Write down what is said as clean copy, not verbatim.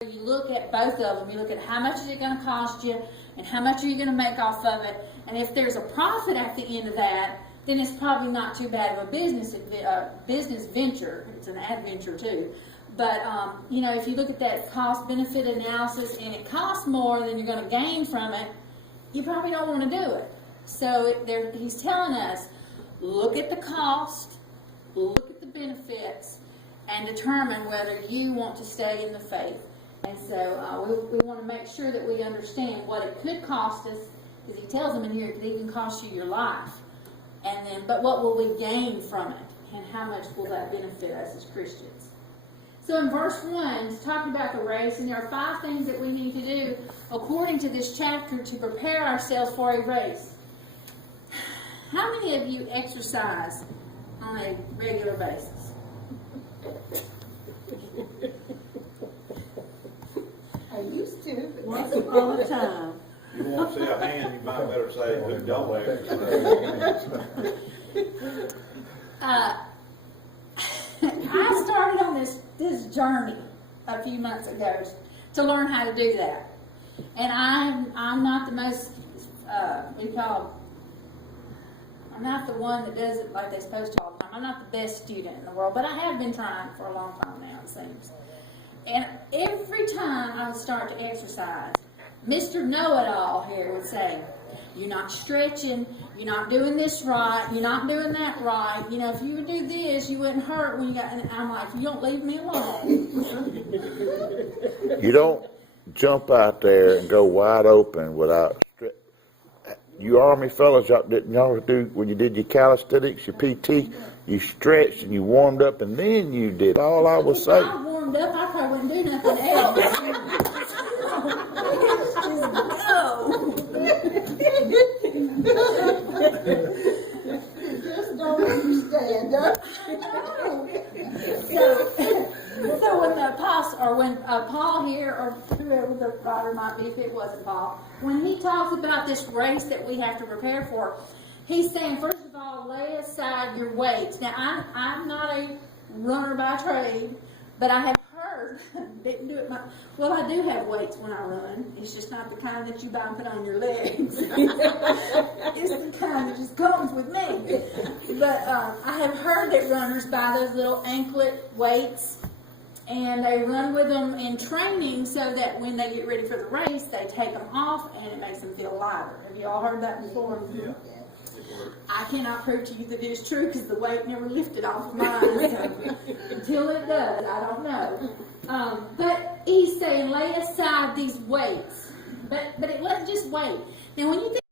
You look at both of them. You look at how much is it going to cost you and how much are you going to make off of it. And if there's a profit at the end of that, then it's probably not too bad of a business venture. It's an adventure too. But, you know, if you look at that cost-benefit analysis and it costs more than you're going to gain from it, you probably don't want to do it. So he's telling us, look at the cost, look at the benefits, and determine whether you want to stay in the faith. And so we want to make sure that we understand what it could cost us, because he tells them in here it could even cost you your life. And then, but what will we gain from it, and how much will that benefit us as Christians? So in verse 1, it's talking about the race, and there are 5 things that we need to do according to this chapter to prepare ourselves for a race. How many of you exercise on a regular basis? I used to, but Once upon a time. You want to see a hand, you might better say who don't exercise. I started on this journey a few months ago to learn how to do that. And I'm not the most, what do you call it? I'm not the one that does it like they're supposed to all the time. I'm not the best student in the world, but I have been trying for a long time now, it seems. And every time I would start to exercise, Mr. Know-It-All here would say, you're not stretching, you're not doing this right, you're not doing that right. You know, if you would do this, you wouldn't hurt when you got, and I'm like, you don't leave me alone. You don't jump out there and go wide open without you Army fellas, didn't y'all do, when you did your calisthenics, your PT, you stretched and you warmed up and then you did. All I was saying. If I warmed up, I probably wouldn't do nothing else. just don't understand. So when the apostle, or when Paul here, or whoever the writer might be, if it wasn't Paul, when he talks about this race that we have to prepare for, he's saying, first of all, lay aside your weights. Now, I'm not a runner by trade, but I have heard, didn't do it well, I do have weights when I run. It's just not the kind that you buy and put on your legs. It's the kind that just comes with me. But I have heard that runners buy those little anklet weights, and they run with them in training so that when they get ready for the race, they take them off and it makes them feel lighter. Have you all heard that before? Yeah. I cannot prove to you that it is true because the weight never lifted off of mine. So until it does, I don't know. But he's saying lay aside these weights. But it wasn't just weight. Now when you think